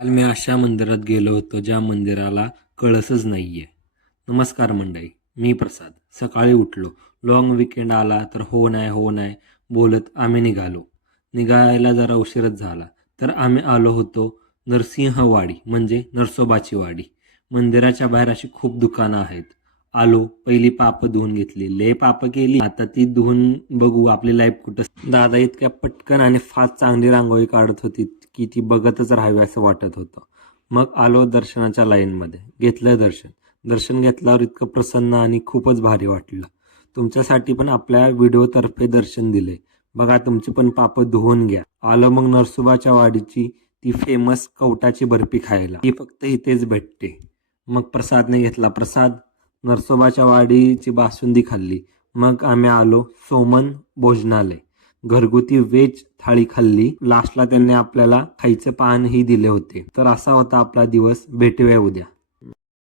काल मी अशा मंदिरात गेलो होतो ज्या मंदिराला कळसच नाहीये. नमस्कार मंडळी, मी प्रसाद. सकाळी उठलो, लॉंग विकेंड आला तर हो नाही बोलत आम्ही निघायला जरा उशीरच झाला. तर आम्ही आलो होतो नरसिंहवाडी म्हणजे नरसोबाची वाडी. मंदिराच्या बाहेर अशी खूप दुकानं आहेत. आलो, पहिली पाप धुवून घेतली, लय पाप केली, आता ती धुवून बघू आपली लाईफ कुठं. दादा इतक्या पटकन आणि फास्ट चांगली रांगोळी काढत होती की ती बघतच राहावी असं वाटत होतं. मग आलो दर्शनाच्या लाईनमध्ये, घेतलं दर्शन. दर्शन घेतल्यावर इतकं प्रसन्न आणि खूपच भारी वाटलं. तुमच्यासाठी पण आपल्या व्हिडिओतर्फे दर्शन दिले. बघा, तुमची पण पापं धुवून घ्या. आलो मग नरसोबाच्या वाडीची ती फेमस कवटाची बर्फी खायला. ती फक्त इथेच भेटते. मग प्रसादने घेतला प्रसाद, नरसोबाच्या वाडीची बासुंदी खाल्ली. मग आम्ही आलो सोमन भोजनालय, घरगुती व्हेज थाळी खाल्ली. लास्टला त्यांनी आपल्याला खायचं पानही दिले होते. तर असा होता आपला दिवस. भेटूया उद्या.